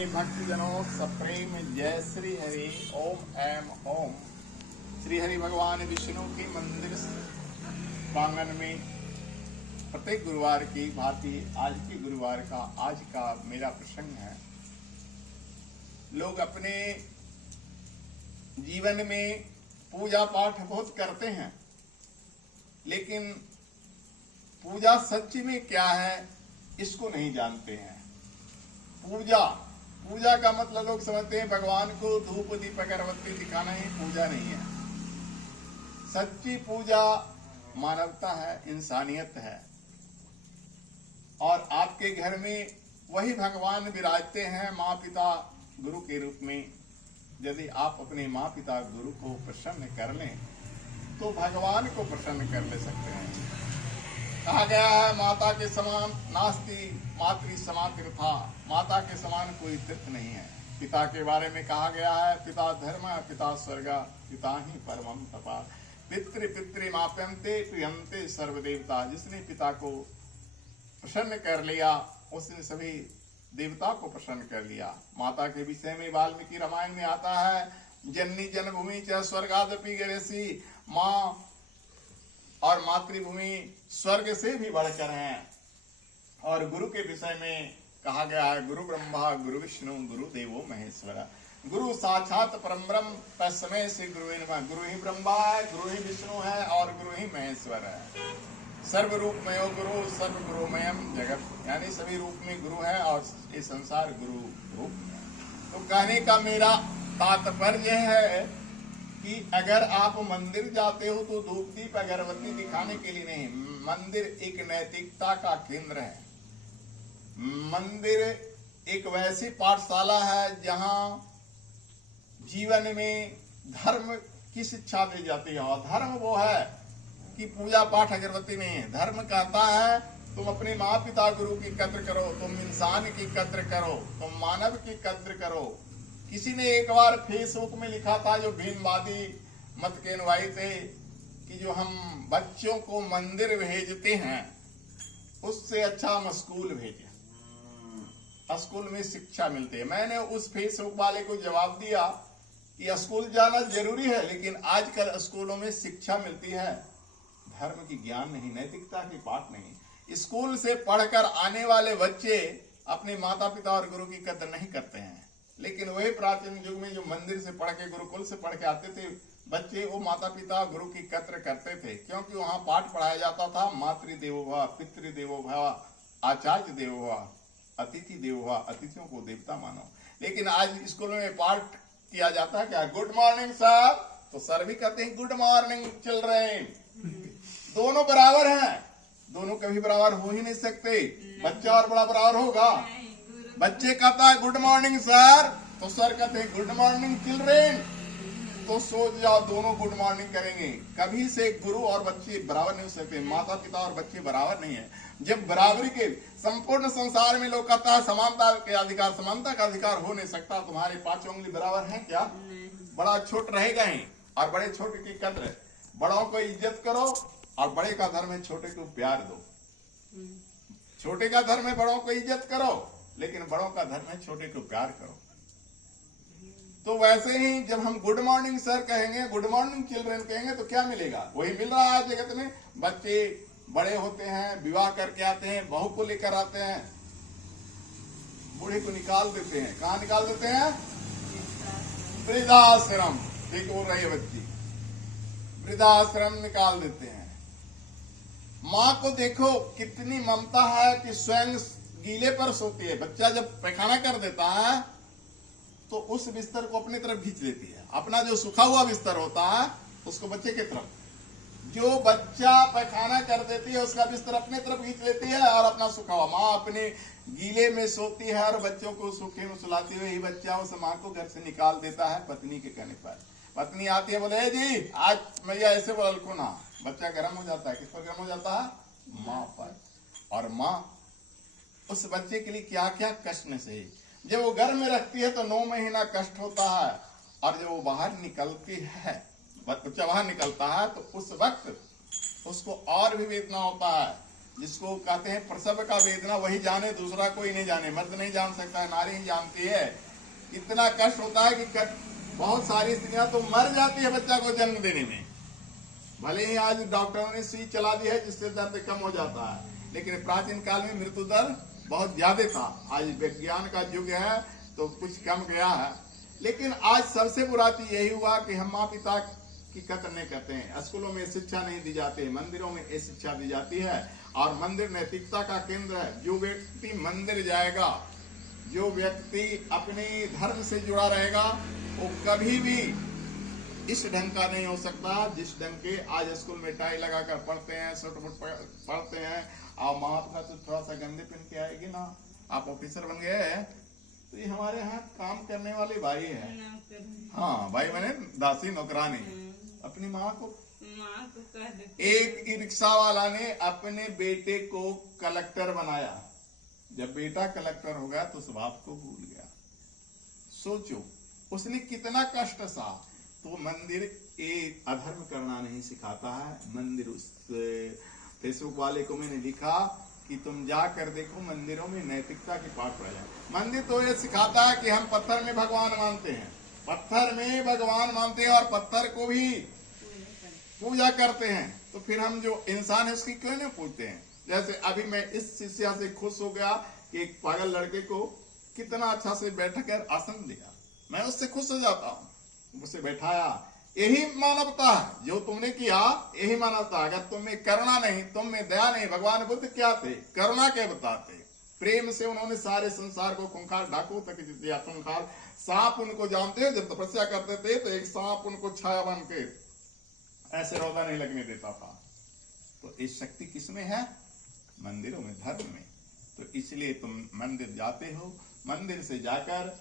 प्रेमी भक्तजनों सप्रेम जय श्री हरि ओम एम ओम। श्री हरि भगवान विष्णु के मंदिर प्रांगण में प्रत्येक गुरुवार की भांति आज के गुरुवार का आज का मेरा प्रसंग है। लोग अपने जीवन में पूजा पाठ बहुत करते हैं, लेकिन पूजा सच में क्या है इसको नहीं जानते हैं। पूजा का मतलब लोग समझते हैं भगवान को धूप दीप अगरबत्ती दिखाना ही पूजा नहीं है। सच्ची पूजा मानवता है, इंसानियत है। और आपके घर में वही भगवान विराजते हैं माँ पिता गुरु के रूप में। यदि आप अपने माँ पिता गुरु को प्रसन्न कर लें तो भगवान को प्रसन्न कर ले सकते हैं। कहा गया है माता के समान नास्ति मातृ समा तीर्था, माता के समान कोई तीर्थ नहीं है। पिता के बारे में कहा गया है पिता धर्म पिता स्वर्ग पिता ही परमम तपा, पितृ पितृ माप्यन्ते प्रियन्ते सर्वदेवता। जिसने पिता को प्रसन्न कर लिया उसने सभी देवता को प्रसन्न कर लिया। माता के विषय में वाल्मीकि रामायण में आता है जननी जन्मभूमि च स्वर्गादपि गरीयसी, माँ और मातृभूमि स्वर्ग से भी बढ़कर हैं। और गुरु के विषय में कहा गया है गुरु ब्रह्मा गुरु विष्णु गुरु देवो महेश्वर, गुरु साक्षात परम ब्रह्म तस्मै से गुरु नमः। गुरु ही ब्रह्मा है, गुरु ही विष्णु है और गुरु ही महेश्वर है। सर्व रूपमयो गुरु सर्व गुरुमयम जगत, यानी सभी रूप में गुरु है और ये संसार गुरु रूप में। तो कहने का मेरा तात्पर्य है कि अगर आप मंदिर जाते हो तो धूप दीप अगरबत्ती दिखाने के लिए नहीं। मंदिर एक नैतिकता का केंद्र है। मंदिर एक वैसी पाठशाला है जहां जीवन में धर्म की शिक्षा दी जाती है। और धर्म वो है कि पूजा पाठ अगरबत्ती नहीं है। धर्म कहता है तुम अपने माँ पिता गुरु की कद्र करो, तुम इंसान की कद्र करो, तुम मानव की कद्र करो। किसी ने एक बार फेसबुक में लिखा था, जो भीमवादी मत के अनुयायी थे, कि जो हम बच्चों को मंदिर भेजते हैं उससे अच्छा हम स्कूल भेजें, स्कूल में शिक्षा मिलती है। मैंने उस फेसबुक वाले को जवाब दिया कि स्कूल जाना जरूरी है, लेकिन आजकल स्कूलों में शिक्षा मिलती है धर्म की ज्ञान नहीं, नैतिकता की पाठ नहीं। स्कूल से पढ़कर आने वाले बच्चे अपने माता पिता और गुरु की कदर नहीं करते हैं। लेकिन वही प्राचीन युग में जो मंदिर से पढ़ के गुरुकुल से पढ़ के आते थे बच्चे, वो माता पिता गुरु की कद्र करते थे, क्योंकि वहां पाठ पढ़ाया जाता था मातृ देवो भव, पितृ देवो भव, आचार्य देवो भव, अतिथि देवो भव, अतिथियों को देवता मानो। लेकिन आज स्कूल में पाठ किया जाता है क्या, गुड मॉर्निंग सर, तो सर भी कहते हैं गुड मॉर्निंग चिल्ड्रेन। दोनों बराबर हैं, दोनों कभी बराबर हो ही नहीं सकते। बच्चा और बड़ा बराबर होगा। बच्चे कहता है गुड मॉर्निंग सर, तो सर कहते हैं गुड मॉर्निंग चिल्ड्रेन। तो सोच जाओ दोनों गुड मॉर्निंग करेंगे। कभी से गुरु और बच्चे बराबर नहीं हो सकते, माता पिता और बच्चे बराबर नहीं है। जब बराबरी के संपूर्ण संसार में लोग कहता है समानता के अधिकार, समानता का अधिकार हो नहीं सकता। तुम्हारे पांचों उंगली बराबर है क्या? बड़ा छोट रहेगा ही। और बड़े छोटे की कद्र, बड़ों को इज्जत करो, और बड़े का धर्म है छोटे को प्यार दो। छोटे का धर्म है बड़ों को इज्जत करो, लेकिन बड़ों का धर्म है छोटे को प्यार करो। तो वैसे ही जब हम गुड मॉर्निंग सर कहेंगे, गुड मॉर्निंग चिल्ड्रन कहेंगे, तो क्या मिलेगा? वही मिल रहा है जगत में। बच्चे बड़े होते हैं, विवाह करके आते हैं, बहू को लेकर आते हैं, बूढ़े को निकाल देते हैं। कहाँ निकाल देते हैं? वृद्धाश्रम। ठीक बोल रही है बच्ची, वृद्धाश्रम निकाल देते हैं। माँ को देखो कितनी ममता है कि स्वयं गीले पर सोती है। बच्चा जब पैखाना कर देता है तो उस बिस्तर को अपनी तरफ खींच लेती है। अपना जो सूखा हुआ बिस्तर होता है उसको बच्चे की तरफ, जो बच्चा पैखाना कर देती है उसका बिस्तर अपनी तरफ खींच लेती है और अपना सूखा हुआ। माँ अपने गीले में सोती है और बच्चों को सूखे में सुलाती हुई बच्चा उस माँ को घर से निकाल देता है पत्नी के कहने पर। पत्नी आती है, बोले जी आज मैया ऐसे बोल को ना। बच्चा गर्म हो जाता है। किस पर गर्म हो जाता है? माँ पर। और माँ उस बच्चे के लिए क्या क्या कष्ट न सही। जब वो घर में रखती है तो 9 महीना कष्ट होता है, और जब वो बाहर निकलती है, बच्चा बाहर निकलता है, तो उस वक्त उसको और भी वेदना होता है। जिसको कहते हैं प्रसव का वेदना वही जाने, दूसरा कोई नहीं जाने। मर्द नहीं जान सकता है, नारी ही जानती है। इतना कष्ट होता है कि बहुत सारी स्त्रियां तो मर जाती है बच्चा को जन्म देने में। भले ही आज डॉक्टरों ने सुई चला दी है जिससे दर्द कम हो जाता है, लेकिन प्राचीन काल में मृत्यु दर बहुत ज्यादा था। आज विज्ञान का युग है तो कुछ कम गया है, लेकिन आज सबसे बुरा चीज यही हुआ कि हम माँ पिता की कदर नहीं करते हैं। स्कूलों में शिक्षा नहीं दी जाती है, मंदिरों में ये शिक्षा दी जाती है, और मंदिर नैतिकता का केंद्र है। जो व्यक्ति मंदिर जाएगा, जो व्यक्ति अपने धर्म से जुड़ा रहेगा, वो कभी भी इस ढंग का नहीं हो सकता जिस ढंग के आज स्कूल में टाई लगाकर पढ़ते हैं, शर्ट पढ़ते हैं। और माँ पिता तो थोड़ा सा गंदे पहन के आएगी ना, आप ऑफिसर बन गए हैं तो ये हमारे यहाँ काम करने वाले भाई है। हाँ, भाई बने दासी नौकरानी अपनी माँ को कह देते। एक ई रिक्शा वाला ने अपने बेटे को कलेक्टर बनाया। जब बेटा कलेक्टर हो गया तो उस बाप को भूल गया। सोचो उसने कितना कष्ट सहा। तो मंदिर एक अधर्म करना नहीं सिखाता है। मंदिर उस फेसबुक वाले को मैंने लिखा कि तुम जाकर देखो मंदिरों में नैतिकता के पाठ पढ़ा जाए। मंदिर तो ये सिखाता है कि हम पत्थर में भगवान मानते हैं, पत्थर में भगवान मानते हैं और पत्थर को भी पूजा करते हैं। तो फिर हम जो इंसान है उसकी क्यों नहीं पूछते हैं। जैसे अभी मैं इस शिष्या से खुश हो गया कि एक पागल लड़के को कितना अच्छा से बैठकर आसन दिया, मैं उससे खुश हो जाता हूँ। उसे बैठाया, यही मानवता है। जो तुमने किया यही मानवता। अगर तुम में करुणा नहीं, तुम में दया नहीं। भगवान बुद्ध क्या थे? करुणा के बताते। प्रेम से उन्होंने सारे संसार को खूंखार डाकू तक दिया। खूंखार सांप उनको जानते हो, जब तपस्या करते थे तो एक सांप उनको छाया बन के ऐसे रौदा नहीं लगने देता था। तो इस शक्ति किसमें है? मंदिरों में, धर्म में। तो इसलिए तुम मंदिर जाते हो, मंदिर से जाकर